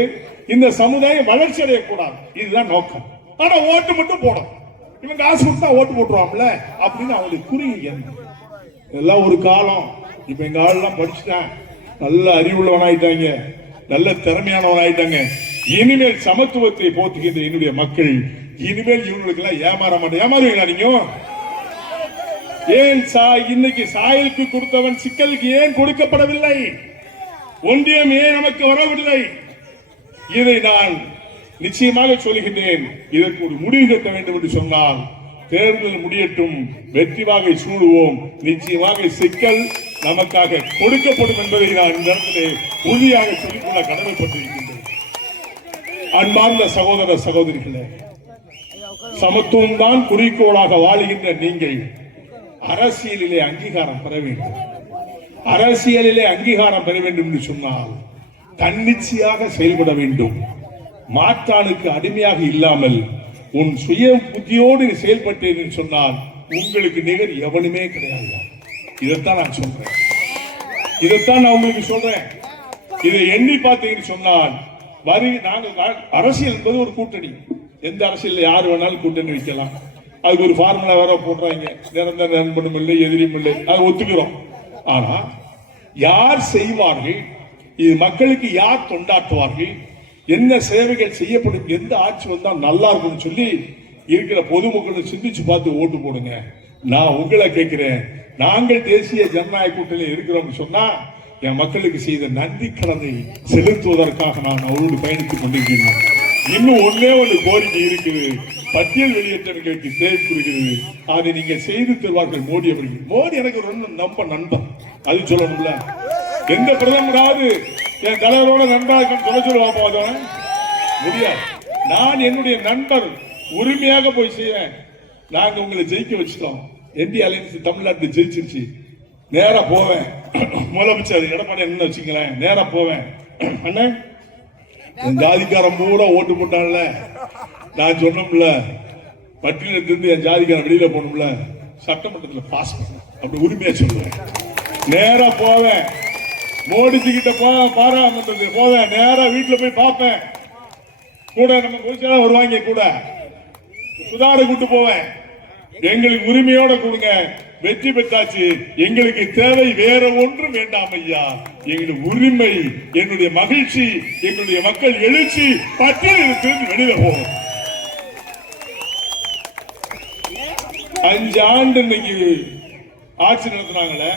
இந்த சமுதாயம் வளர்ச்சி அடையக்கூடாது. இதுதான் நோக்கம். ஆனா ஓட்டு மட்டும் போடும். இவன் காசு கொடுத்தா ஓட்டு போட்டுருவான்ல அப்படின்னு அவங்களுக்கு குறுகிய எண்ணம். இதெல்லாம் ஒரு காலம். இப்ப எங்க ஆள்லாம் படிச்சுட்டேன், நல்ல அறிவுள்ளவன் ஆயிட்டாங்க, நல்ல திறமையானவன் ஆயிட்டாங்க. இனிமேல் சமத்துவத்தை போத்துகின்ற என்னுடைய மக்கள் இனிமேல் இவங்களுக்கு எல்லாம் ஏமாற மாட்டேன். ஏமாறுவீங்களா நீங்க? ஏன் இன்னைக்கு சாயலுக்கு கொடுத்தவன் சிக்கலுக்கு ஏன் கொடுக்கப்படவில்லை? ஒன்றியம் ஏன் நமக்கு வரவில்லை? இதை நான் நிச்சயமாக சொல்லுகின்றேன். இதற்கு ஒரு முடிவு கட்ட வேண்டும் என்று சொன்னால் தேர்தல் முடியட்டும், வெற்றி வாகை சூடுவோம். நிச்சயமாக சிக்கல் நமக்காக கொடுக்கப்படும் என்பதை நான் இந்த இடத்திலே உறுதியாக சொல்லிக்கொள்ள கடமைப்பட்டிருக்கின்றேன். அன்பார்ந்த சகோதர சகோதரிகளே, சமத்துவம் தான் குறிக்கோளாக வாழுகின்ற நீங்கள் அரசியலிலே அங்கீகாரம் பெற வேண்டும். அரசியலிலே அங்கீகாரம் பெற வேண்டும் என்று சொன்னால் தன்னிச்சையாக செயல்பட வேண்டும். மாற்றானுக்கு அடிமையாக இல்லாமல் உன் சுய புத்தியோடு செயல்பட்டேன் என்று சொன்னால் உங்களுக்கு நிகர் எவனுமே கிடையாது. இதைத்தான் நான் சொல்றேன், இதைத்தான் நான் உங்களுக்கு சொல்றேன். இதை எண்ணி பார்த்தீங்கன்னு சொன்னால் நாங்கள் அரசியல் என்பது ஒரு கூட்டணி. எந்த அரசியல் யாரு வேணாலும் கூட்டணி வைக்கலாம். அதுக்கு ஒரு ஃபார்முலா வேற போடுறாங்க, நிரந்தர நண்பனும் இல்லை எதிரியும் இல்லை, அதை ஒத்துக்கிறோம். ஆனா யார் செய்வார்கள், இது மக்களுக்கு யார் தொண்டாற்றுவார்கள், என்ன சேவைகள் செய்யப்படும், எந்த ஆட்சி வந்தா நல்லா இருக்கும்னு சொல்லி இருக்கிற பொதுமக்களை சிந்திச்சு பார்த்து ஓட்டு போடுங்க. நான் உங்களை கேட்கிறேன், நாங்கள் தேசிய ஜனநாயக கூட்டணியில் இருக்கிறோம் சொன்னா என் மக்களுக்கு செய்த நன்றி கடனை செலுத்துவதற்காக நான் அவரோடு பயணித்துக் கொண்டிருக்கிறேன். இன்னும் ஒன்னே ஒன்று கோரிக்கை இருக்குது. பட்டியல் வெளியேற்றவர்களுக்கு தேவை கொடுக்கிறது, அதை நீங்க செய்து தருவார்கள் மோடி அவர்கள். மோடி எனக்கு ரொம்ப நண்பன், அது சொல்லணும்ல. எந்த பிரதமராவது என் தலைவரோட நண்பராக சொல்ல சொல்லுவாங்க முடியாது. நான் என்னுடைய நண்பர் உரிமையாக போய் செய்வேன். நாங்க உங்களை ஜெயிக்க வச்சுட்டோம், இந்திய அலையன்ஸ் தமிழ்நாட்டில் ஜெயிச்சிருச்சு. நேரா போவேன், முதலமைச்சர் எடப்பாடி என்ன வச்சுங்களேன், நேரா போவேன். அண்ணா என் ஜாதிக்காரன் பூரா ஓட்டு போட்டான்ல, நான் சொன்னோம்ல பட்டியலிருந்து என் ஜாதிக்காரன் வெளியில போனோம்ல, சட்டமன்றத்தில் பாஸ் பண்ண அப்படி உரிமையா சொல்லுவேன். நேரா போவேன், மோடிஜி கிட்ட பாராமன்றத்துக்கு போவேன், நேரா வீட்டுல போய் பார்ப்பேன். கூட நம்ம பொதுச்செயலாளர் வருவாங்க, கூட சுதாடு கூட்டு போவேன். எங்களுக்கு உரிமையோட கொடுங்க, வெற்றி பெற்றாச்சு, எங்களுக்கு தேவை வேற ஒன்றும் வேண்டாம் ஐயா. எங்களுக்கு உரிமை, என்னுடைய மகிழ்ச்சி, எங்களுடைய மக்கள் எழுச்சி பட்டியலிருந்து வெளியில போகும். 5 ஆண்டு இன்னைக்கு ஆட்சி நடத்தினாங்களே,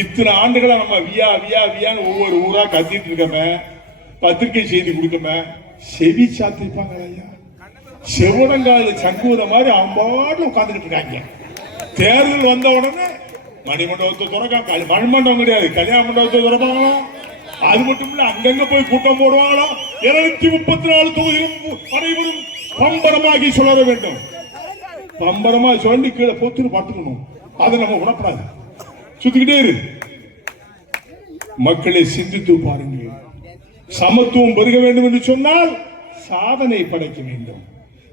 இத்தனை ஆண்டுகளா நம்ம வியா வியா வியான்னு ஒவ்வொரு ஊரா கத்திட்டு இருக்கமே, பத்திரிகை செய்தி கொடுக்கமே, செவி சாத்திருப்பாங்க ஐயா. செவடங்கால சங்குவத மாதிரி அம்பாடு உட்கார்ந்துட்டு இருக்காங்க. தேர்தல் வந்த உடனே மணிமண்டபத்தை திறக்க, மண்மண்டபம் கிடையாது, கல்யாண மண்டபத்தை திறப்பாங்களா? அது மட்டும் இல்ல, அங்கங்க போய் கூட்டம் போடுவாங்களா? 234 தொகுதியிலும் அனைவரும் பம்பரமாகி சுழற வேண்டும். பம்பரமா சொல்லி கீழே பொத்துன்னு பட்டுக்கணும். அதை நம்ம உணப்படாது, சுத்திக்கிட்டே இரு. மக்களை சிந்தித்து பாருங்கள். சமத்துவம் பெருக வேண்டும் என்று சொன்னால் சாதனை படைக்க வேண்டும்.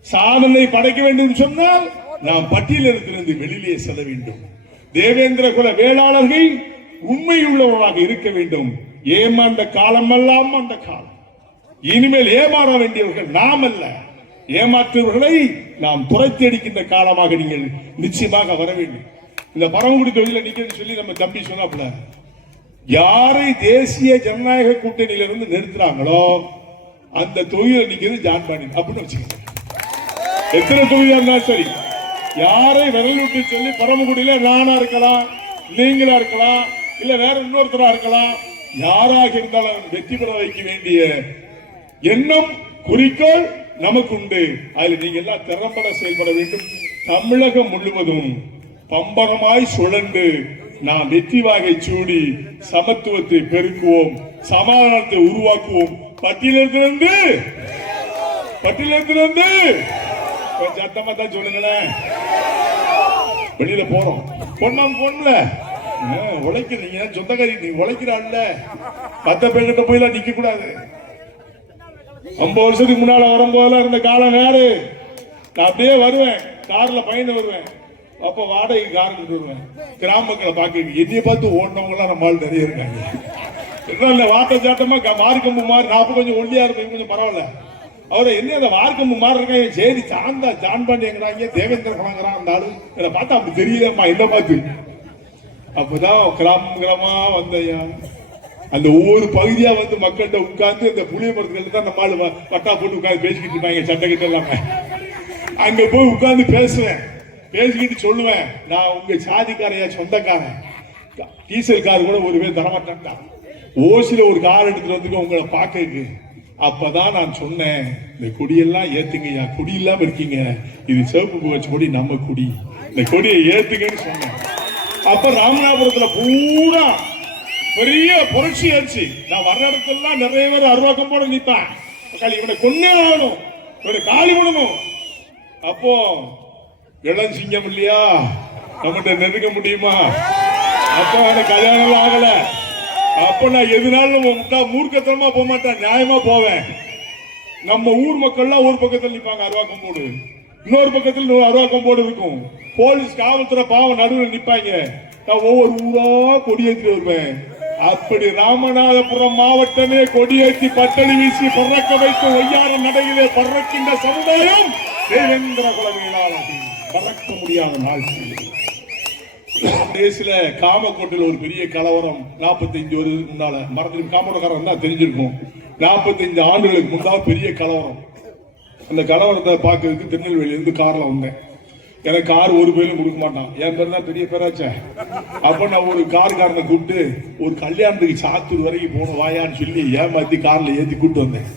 சாதனை படைக்க வேண்டும் என்று சொன்னால் நாம் பட்டியலிருந்து வெளியிலே செல்ல வேண்டும். தேவேந்திர குல வேளாளர்கள் உண்மையுள்ளவர்களாக இருக்க வேண்டும். ஏமாந்த காலம் எல்லாம் அந்த காலம். இனிமேல் ஏமாற வேண்டியவர்கள் நாம் அல்ல, ஏமாற்றுவர்களை நாம் துரத்தி அடிக்கின்ற காலமாக நீங்கள் நிச்சயமாக வர வேண்டும். இந்த பரமக்குடி தொகுதியில் நிக்கிறது சொல்லி நம்ம தம்பி சொன்னாப்புல, யாரை தேசிய ஜனநாயக கூட்டணியிலிருந்து நிறுத்துறாங்களோ அந்த தொகுதியில் நிக்கிறது ஜான் பாண்டியன் அப்படின்னு வச்சுக்கோங்க. எத்தனை தொகுதியா இருந்தாலும் சரி, யாரை விரல் விட்டு சொல்லி பரமக்குடியில நானா இருக்கலாம், நீங்களா இருக்கலாம், இல்ல வேற இன்னொருத்தரா இருக்கலாம், யாராக இருந்தாலும் வெற்றி பெற வைக்க வேண்டிய எண்ணம் குறிக்கோள் நமக்கு உண்டு. அதில் நீங்க எல்லாம் திறம்பட செயல்பட வேண்டும். தமிழகம் முழுவதும் பம்பரமாய் சுழன்று நாம் வெற்றி வாகை சூடி சமத்துவத்தை பெருக்குவோம், சமாதானத்தை உருவாக்குவோம். பட்டியலிருந்து சத்தமா தான் சொல்லுங்களேன். வெளியில போறோம், பொண்ணாம போன்ல உழைக்கிறீங்க, சொந்தக்காரி நீங்க உழைக்கிறாள்ல, 10 பேர்கிட்ட போய் நிக்க கூடாது. 50 வருஷத்துக்கு முன்னால வரும்போதெல்லாம் இருந்த காலம் வேறு. நான் அப்படியே வருவேன், கார்ல பயணம் வருவேன், அப்ப வாடகை கார் வருவேன். கிராமங்களை பார்க்க என்னைய பார்த்து ஓடினவங்க எல்லாம் நம்ம ஆள் நிறைய இருக்காங்க. இல்ல வாட்ட சாட்டமா மார்க்கம்பு மாறி, நான் கொஞ்சம் ஒல்லியா இருப்பேன், கொஞ்சம் பரவாயில்ல. அவரை என்ன அந்த வார்க்கம்பு மாறி இருக்காங்க. சரி சாந்தா ஜான் பாண்டியங்கிறாங்க, தேவேந்திர குலங்கிறான் அந்த ஆளு. என்னை பார்த்தா அப்படி தெரியலம்மா, என்ன பார்த்து. அப்பதான் கிராமமா வந்தையா, அந்த ஒவ்வொரு பகுதியா வந்து மக்கள்கிட்ட உட்கார்ந்து இந்த புளிய மரத்துக்கிட்ட தான் நம்ம ஆளு பட்டா போட்டு உட்கார்ந்து பேசிக்கிட்டு இருப்பாங்க, சட்டை கிட்ட எல்லாமே. அங்க போய் உட்கார்ந்து பேசுவேன், பேசிக்கிட்டு சொல்லுவேன், நான் உங்க சாதிக்காரையா, சொந்தக்காரன், டீசல் கார் கூட ஒரு பேர் தரமாட்டேன், ஓசில ஒரு கார் எடுத்துட்டு வந்து உங்களை பார்க்க. அப்பதான் நான் சொன்னேன், இந்த கொடியெல்லாம் ஏத்துங்கய்யா, கொடி இல்லாம இருக்கீங்க, இது சிவப்பு வச்ச கொடி, நம்ம கொடி, இந்த கொடியை ஏத்துங்கன்னு சொன்னேன். அப்ப ராமநாதபுரத்துல பூரா பெரிய புரட்சி ஆச்சு. நான் வர்ற இடத்துல நிறைய பேர் அருவாக்கம் போட நிற்பேன், இவனை கொன்னே ஆகணும், இவனை காலி விடணும். அப்போ இளம் சிங்கம் இல்லையா, நம்மகிட்ட நெருங்க முடியுமா? அப்ப எனக்கு கல்யாணம் ஆகல. அப்ப நான் எதுனாலும் மூர்க்கத்தனமா போக மாட்டேன், நியாயமா போவேன். நம்ம ஊர் மக்கள்லாம் ஒரு பக்கத்தில் நிற்பாங்க அருவாக்கம் போடு, இன்னொரு பக்கத்தில் அருவாக்கம் போடு இருக்கும். போலீஸ் காவல்துறை பாவம் நடுவில் நிற்பாங்க. நான் ஒவ்வொரு ஊரா கொடியேற்றி வருவேன். அப்படி ராமநாதபுரம் மாவட்டமே கொடியேற்றி பட்டணி வீசி பறக்க வைத்து ஒய்யார நடையிலே பறக்கின்ற சமுதாயம் தேவேந்திர குலவேளாளர்கள். பறக்க முடியாத நாள். தேசில காமக்கோட்டில் ஒரு பெரிய கலவரம் 45 வருஷத்துக்கு முன்னால, மறந்து காமோடக்காரன் தான் தெரிஞ்சிருக்கும். 45 ஆண்டுகளுக்கு முன்னால் பெரிய கலவரம். அந்த கலவரத்தை பார்க்கறதுக்கு திருநெல்வேலியிலிருந்து கார்ல வந்தேன். எனக்கு கார் ஒரு பேரும் கொடுக்க மாட்டான், என் பேர் தான் பெரிய பேராச்சே. அப்ப நான் ஒரு கார்காரனை கூப்பிட்டு ஒரு கல்யாணத்துக்கு சாத்தூர் வரைக்கும் போகணும் வாயான்னு சொல்லி ஏமாத்தி கார்ல ஏத்தி கூப்பிட்டு வந்தேன்.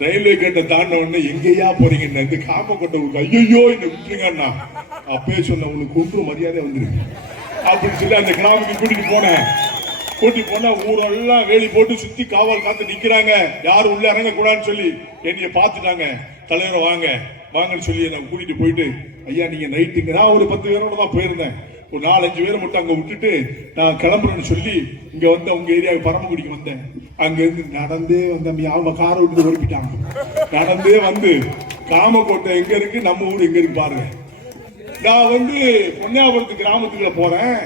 ரயில்வே கேட்ட தாண்ட உடனே எங்கேயா போறீங்கன்னு இந்த காமக்கோட்டை ஐயோ என்ன விட்டுருங்கண்ணா. அப்பயே சொன்ன உங்களுக்கு ஒன்று மரியாதை வந்துருக்கு அப்படின்னு சொல்லி அந்த கிராமத்துக்கு கூட்டிட்டு போனேன். கூட்டிட்டு போனா ஊரெல்லாம் வேலி போட்டு சுத்தி காவல் காத்து நிக்கிறாங்க, யாரும் உள்ள இறங்க கூடாதுன்னு சொல்லி என்னைய பாத்துட்டாங்க. தலைவரை வாங்க வாங்கன்னு சொல்லி நான் கூட்டிட்டு போயிட்டு, ஐயா நீங்க நைட்டுங்க, நான் ஒரு 10 பேரோட தான் போயிருந்தேன், ஒரு 4-5 பேரை மட்டும் அங்க விட்டுட்டு நான் கிளம்புறேன்னு சொல்லி இங்க வந்து உங்க ஏரியாவுக்கு பரமக்குடிக்கு வந்தேன். அங்க இருந்து நடந்தே வந்த அவங்க காரை விட்டு ஓடிப்பிட்டாங்க. நடந்தே வந்து காமக்கோட்டை எங்க இருக்கு, நம்ம ஊர் எங்க இருக்கு பாருங்க. நான் வந்து பொன்னியாபுரத்து கிராமத்துக்குள்ள போறேன்,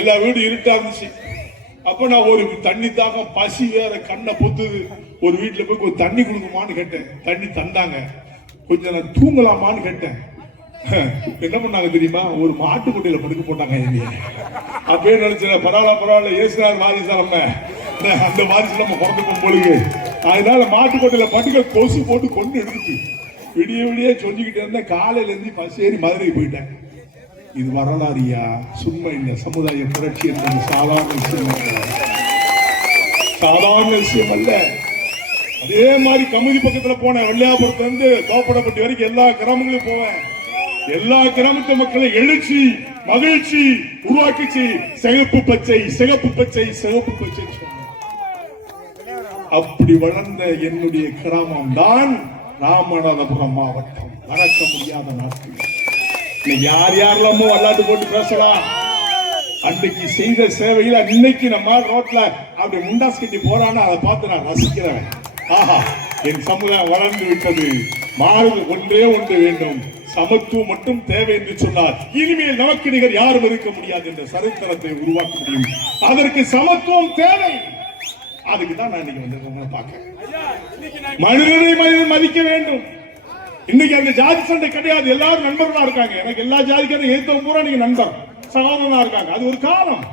எல்லா வீடு இருட்டா இருந்துச்சு. அப்ப நான் ஒரு தண்ணி தாக்கம், பசி வேற கண்ணை பொத்துது. ஒரு வீட்டுல போய் கொஞ்சம் தண்ணி கொடுக்குமான்னு கேட்டேன், தண்ணி தந்தாங்க. கொஞ்சம் நான் தூங்கலாமான்னு கேட்டேன். என்ன பண்ணாங்க தெரியுமா, ஒரு மாட்டு கொட்டையில படுக்க போட்டாங்க. அப்பயே நினைச்சேன் பரவாயில்ல ஏசுனார் வாரிசா நம்ம அந்த வாரிசு நம்ம பிறந்துக்கும் பொழுது, அதனால மாட்டு கொட்டையில படுக்க கொசு போட்டு கொண்டு எடுத்துச்சு. விடிய விடிய சொல்லிக்கிட்டே இருந்தேன். காலையில இருந்து பஸ் ஏறி மதுரைக்கு போயிட்டேன். இது வரலாறியா? சும்மா இந்த சமுதாய புரட்சி என்பது சாதாரண விஷயம் அல்ல, சாதாரண விஷயம் அல்ல. அதே மாதிரி கமுதி பக்கத்துல போனேன், வெள்ளையாபுரத்துல இருந்து தோப்படப்பட்டி வரைக்கும் எல்லா கிராமங்களும் போவேன். எல்லா கிராமத்து மக்களை எழுச்சி மகிழ்ச்சி உருவாக்கிச்சு. சிகப்பு பச்சை சிகப்பு பச்சை சிகப்பு பச்சை. அப்படி வளர்ந்த என்னுடைய கிராமம் தான் ராமநாதபுரம் மாவட்டம். மறக்க முடியாத நாட்கள். யார் யாரெல்லாமோ விளையாட்டு போட்டு பேசலாம். அன்றைக்கு செய்த சேவையில இன்னைக்கு நம்ம ரோட்ல அப்படி முண்டாஸ் கட்டி போறான்னு அதை பார்த்து நான் ரசிக்கிறேன். ஆஹா, என் சமுதாயம் வளர்ந்து விட்டது. மாறுது ஒன்றே ஒன்று வேண்டும், சமத்துவம் மட்டும் தேவை என்று சொன்னார். இனிமேல் நமக்கு நிகர் யாரும் இருக்க முடியாது என்ற சரித்திரத்தை உருவாக்க முடியும். அதற்கு சமத்துவம் தேவை. அதுக்கு தான் நான் இன்னைக்கு வந்து பார்க்கிறேன். மனிதனை மனிதன் மதிக்க வேண்டும். இன்னைக்கு அந்த ஜாதி சண்டை கிடையாது. எல்லாரும் நண்பர்களா இருக்காங்க. எனக்கு எல்லா ஜாதிக்காரும் ஏத்தவங்க பூரா நீங்க நண்பர் சகோதரனா இருக்காங்க. அது ஒரு காலம்.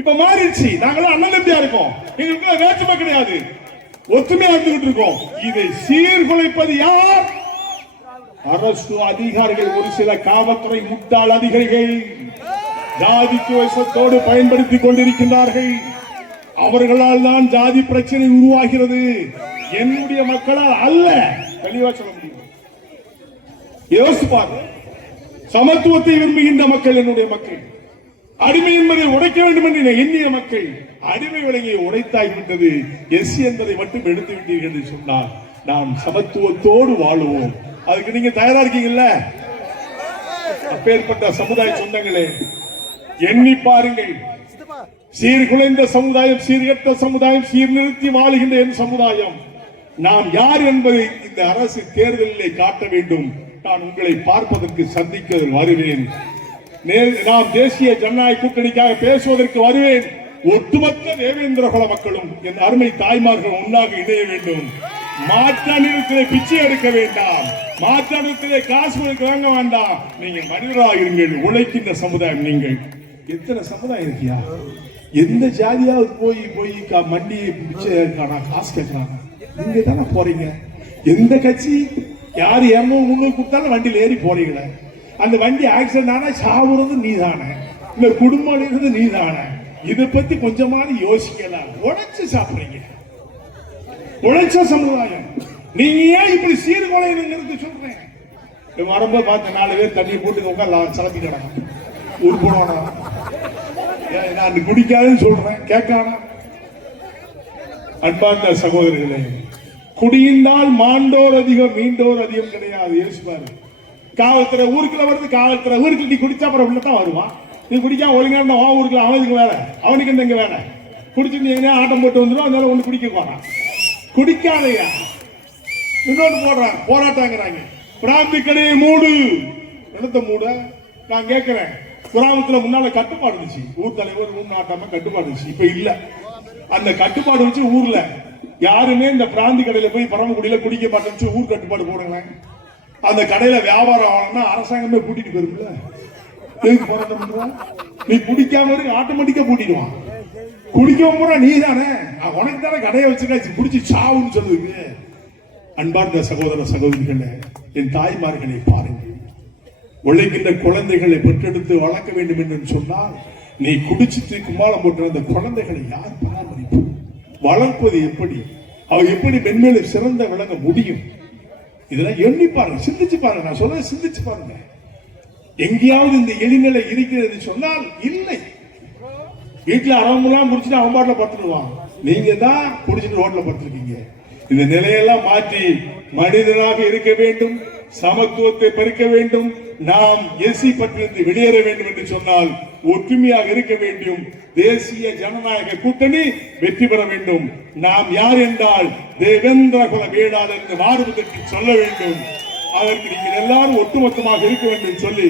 இப்ப மாறிடுச்சு. நாங்களாம் அண்ணன் தம்பியா இருக்கோம். எங்களுக்கு வேற்றுமை கிடையாது, ஒத்துமையா இருந்துகிட்டு இருக்கோம். இதை சீர்குலைப்பது யார்? அரசு அதிகாரிகள், ஒரு சில காவல்துறை முட்டாள் அதிகாரிகள் ஜாதிக்கு வசத்தோடு பயன்படுத்திக் கொண்டிருக்கின்றார்கள். அவர்களால் தான் ஜாதி பிரச்சனை உருவாகிறது. என்னுடைய மக்களால் அல்ல. தெளிவா சொல்ல முடியும். யோசிப்பார். சமத்துவத்தை விரும்புகின்ற மக்கள் என்னுடைய மக்கள். அடிமை என்பதை உடைக்க வேண்டும் என்று எண்ணிய மக்கள் அடிமை விலங்கை உடைத்தாகிவிட்டது. எஸ் என்பதை மட்டும் எடுத்து விட்டீர்கள் என்று சொன்னால் நாம் சமத்துவத்தோடு வாழுவோம். அதுக்கு நீங்க தயாரா இருக்கீங்கல்ல? அப்பேற்பட்ட சமுதாய சொந்தங்களே, எண்ணி பாருங்கள். சீர்குலைந்த சமுதாயம், சீர்கெட்ட சமுதாயம், சீர்நிறுத்தி வாழுகின்ற என் சமுதாயம். நாம் யார் என்பதை இந்த அரசு தேர்தலிலே காட்ட வேண்டும். நான் உங்களை பார்ப்பதற்கு சந்திக்க வருவேன். நாம் தேசிய ஜனநாயக கூட்டணிக்காக பேசுவதற்கு வருவேன். ஒட்டுமொத்த தேவேந்திர குல மக்களும் என் அருமை தாய்மார்கள் ஒன்றாக இணைய வேண்டும். மாற்றானிடத்திலே பிச்சை எடுக்க வேண்டாம், மாற்றானிடத்திலே காசு வாங்க வேண்டாம். நீங்க மனிதராக இருங்கள். உழைக்கின்ற சமுதாயம் நீங்கள். எத்தனை சமுதாயம் இருக்கியா? எந்த ஜாதியாவது போய் மண்டியை பிச்சை காசு கேட்கிறாங்க. நீங்க தானே போறீங்க. எந்த கட்சி யாரு 200-300 கொடுத்தாலும் வண்டியில் ஏறி போறீங்களே. அந்த வண்டி ஆக்சிடென்ட் ஆனா சாவுறது நீதானே, இல்ல குடும்பம் இருந்து நீதானே. இதை பத்தி கொஞ்சமாவது யோசிக்கலாம். உழைச்சு சாப்பிடுறீங்க, உழைச்ச சமுதாயம். நீங்க ஏன் இப்படி சீர்குலைன்னு சொல்றேன்? வரும்போது பார்த்து 4 பேர் தண்ணி போட்டு உட்காந்து சலப்பி கிடக்கும். உருப்படா நான் குடிக்காதுன்னு சொல்றேன், கேட்கானா? அன்பார்ந்த சகோதரர்களே, குடியினால் மாண்டோர் அதிகம் மீண்டோர் அதிகம் கிடையாது. யோசிப்பாரு. காவல்துறை ஊருக்குள்ள வருது, காவல்துறை ஊருக்கு நீ குடிச்சா அப்புறம் உள்ளதான் வருவான். நீ குடிக்காம ஒழுங்கா ஊருக்குள்ள அவனுக்கு வேலை, அவனுக்கு எங்க வேலை? குடிச்சிருந்தீங்கன்னா ஆட்டம் போட்டு வந்துடும். அதனால ஒண்ணு குடிக்க போறான். குடிக்காதையா இன்னொன்று போடுறாங்க, போராட்டங்கிறாங்க. பிராந்தி கடையை மூடு. இடத்த மூட நான் கேட்கிறேன். கிராமத்துல முன்னால கட்டுப்பாடு இருந்துச்சு. ஊர் தலைவர் ஊர் நாட்டாம கட்டுப்பாடு இருந்துச்சு. இப்ப இல்ல. அந்த கட்டுப்பாடு வச்சு ஊர்ல யாருமே இந்த பிராந்தி கடையில போய் பரமக்குடியில குடிக்க மாட்டேன்னு ஊர் கட்டுப்பாடு போடுங்களேன். அந்த கடையில வியாபாரம் ஆகணும்னா அரசாங்கமே கூட்டிட்டு போயிரும்ல. எதுக்கு போராட்டம் பண்ற? நீ குடிக்காம இருக்கு, ஆட்டோமேட்டிக்கா கூட்டிடுவான். குடிக்காம போறா நீ தானே, உனக்கு தானே கடையை வச்சுக்காச்சு குடிச்சு சாவுன்னு சொல்லுவீங்க. அன்பார்ந்த சகோதர சகோதரிகளே, என் தாய்மார்களை பாருங்கள். உழைக்கின்ற குழந்தைகளை பெற்றெடுத்து வளர்க்க வேண்டும் என்று சொன்னால் நீ குடிச்சிட்டு கும்மாளம் போட்டு அந்த குழந்தைகளை யார் பராமரிப்பு? வளர்ப்பது எப்படி? அவ எப்படி மென்மேலும் சிறந்த விளங்க முடியும்? இதெல்லாம் எண்ணி பாருங்க, சிந்திச்சு பாருங்க. நான் சொல்ல சிந்திச்சு பாருங்க. எங்கேயாவது இந்த எளிநிலை இருக்கிறது சொன்னால் இல்லை. வீட்டுல அரவமெல்லாம் குடிச்சிட்டு அவன் பாட்டில படுத்துடுவான். நீங்க தான் குடிச்சிட்டு ரோட்ல படுத்துருக்கீங்க. இந்த நிலையெல்லாம் மாற்றி மனிதனாக இருக்க வேண்டும், சமத்துவத்தை பெருக்க வேண்டும். நாம் எஸ்சி பட்டியலிருந்து வெளியேற வேண்டும் என்று சொன்னால் ஒற்றுமையாக இருக்க வேண்டும். தேசிய ஜனநாயக கூட்டணி வெற்றி பெற வேண்டும். நாம் யார் என்றால் தேவேந்திர குல வேளாளர் என்று மாறுவதற்கு சொல்ல வேண்டும். அதற்கு நீங்கள் எல்லாரும் ஒட்டுமொத்தமாக இருக்க வேண்டும் சொல்லி,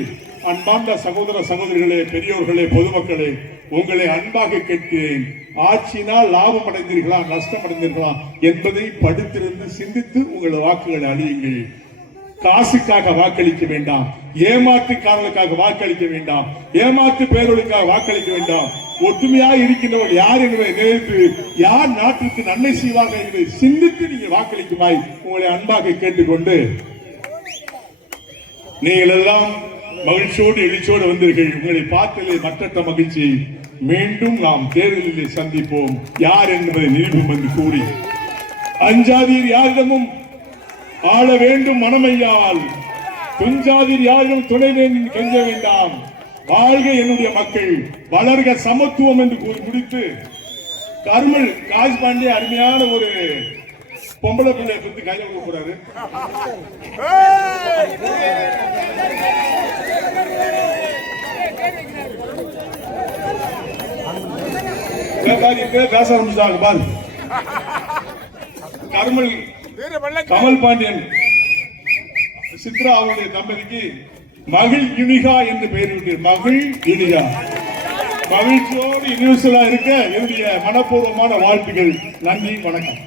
அன்பார்ந்த சகோதர சகோதரிகளே, பெரியோர்களே, பொதுமக்களே, உங்களை அன்பாக கேட்கிறேன். ஆட்சியினால் லாபம் அடைந்தீர்களா நஷ்டம் அடைந்தீர்களா என்பதை படித்திருந்து சிந்தித்து உங்கள் வாக்குகளை அழியுங்கள். காசுக்காக வாக்களிக்க வேண்டாம், ஏமாற்றுக்காரர்களுக்காக வாக்களிக்க வேண்டாம், ஏமாற்று பேர்களுக்காக வாக்களிக்க வேண்டாம். ஒற்றுமையாக இருக்கின்றவர்கள் யார் என்பதை நினைத்து யார் நாட்டுக்கு நன்மை செய்வார்கள் என்பதை சிந்தித்து நீங்கள் வாக்களிக்குமாய் உங்களை அன்பாக கேட்டுக்கொண்டு, நீங்கள் எல்லாம் மகிழ்ச்சியோடு எழுச்சியோடு வந்தீர்கள். உங்களை பார்த்ததிலே மற்றற்ற மகிழ்ச்சி. மீண்டும் நாம் தேர்தலிலே சந்திப்போம் யார் என்பதை நிரூபம் என்று கூறி, அஞ்சாதீர் யாரிடமும் ஆள வேண்டும் மனமையால், துஞ்சாதீர் யாரிடம் துணை வேண்டும் கெஞ்ச வேண்டாம். வாழ்க என்னுடைய மக்கள், வளர்க சமத்துவம் என்று கூறி முடித்து கர்மல் காஜ் பாண்டே அருமையான ஒரு பொம்பளை பிள்ளையை பத்தி கையில கொடுக்கிறாரு. பேச ஆரம்பிச்சாங்க பால். கமல் பாண்டியன் சித்ரா அவருடைய தம்பதிக்கு மகிழ் யுனிகா என்று பெயரிட்டு மகிழ் யுனிகா. மகிழ்ச்சியோடு யூனிவர்சலா இருக்க என்னுடைய மனப்பூர்வமான வாழ்த்துக்கள். நன்றி, வணக்கம்.